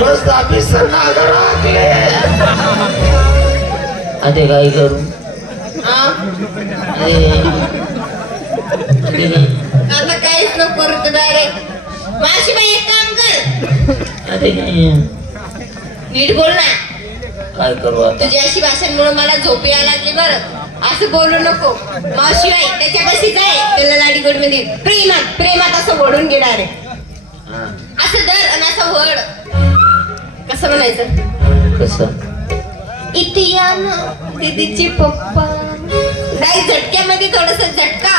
post office नागर आता काय करू आता काहीच नको करू तू डायरेक्ट माशी बाई एक काम कर अरे नीट बोल ना काय करू आता तुझ्या अशी भाषांमुळे मला झोप यायला लागली बरं असं बोलू नको मावशी बाई त्याच्या कशीच आहे त्याला लाडीगोड मध्ये प्रेमात प्रेमात असं ओढून घेणार आहे असं दर आणि असं वड कसं म्हणायचं कसं इथे या ना दीदीची पप्पा नाही झटक्यामध्ये थोडस झटका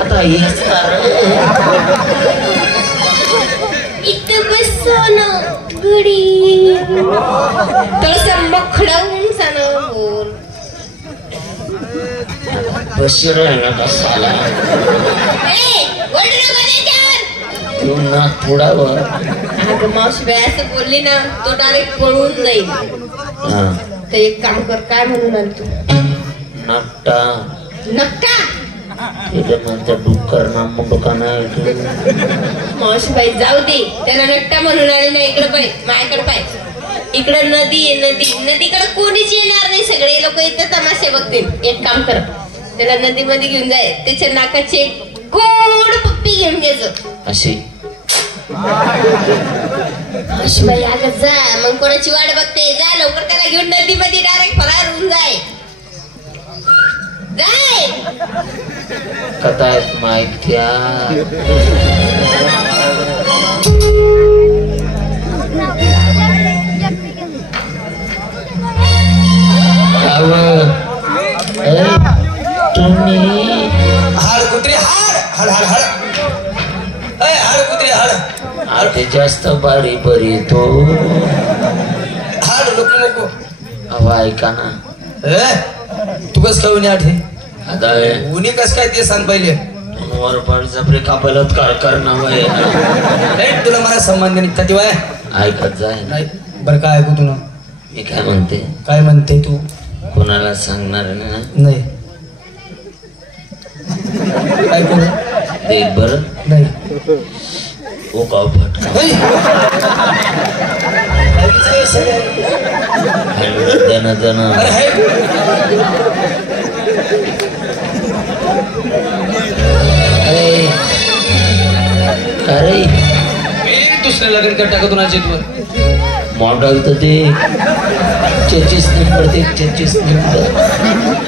आता हेच इथं बसो ना गुडी थोडस मखडांचा ना बोल बशी राहिला कसाला तू ना थोडा वर अगं मावशी बाई असं बोलली ना तो डायरेक्ट पळून जाईल तर एक काम कर काय म्हणून आली तू नकटा नक्का तिथे म्हणते डुक्कर ना मुंडका नाही तू मावशी बाई जाऊ दे त्याला नट्टा म्हणून आली ना इकडे पाय माझ्याकडे पाय इकडं नदी आहे नदी नदीकडे कोणीच येणार नाही सगळे लोक इथे तमाशे बघतील एक काम कर त्याला नदीमध्ये घेऊन जाय त्याच्या नाकाची गोड पप्पी घेऊन घ्यायचं अशी मावशी बाई अगं जा मग कोणाची वाट बघते जा लवकर त्याला घेऊन नदीमध्ये डायरेक्ट फरार होऊन जाय जाय कथा आहेत माहित्या तुम्ही हाड कुत्रे हाड हाड हाड हाड हाड कुत्रे हाड आधी जास्त बारी बरी तो हाड नको नको हवा ऐका ना तू कस काय उन्हे आठे आता उन्हे कस काय ते सांग पहिले वरपण जबरे का बलात्कार करणं वय तुला मला संबंध नाही का तेव्हा ऐकत जाय नाही बरं काय ऐकू तू ना मी काय म्हणते काय म्हणते तू कोणाला सांगणार नाही नाही ऐकू देख बर नाही ओ गाव फटका देणं देणं अरे दुसऱ्या लग्न करता का तुला चेतवर मॉडल तर ते 33 नंबर ते 33 नंबर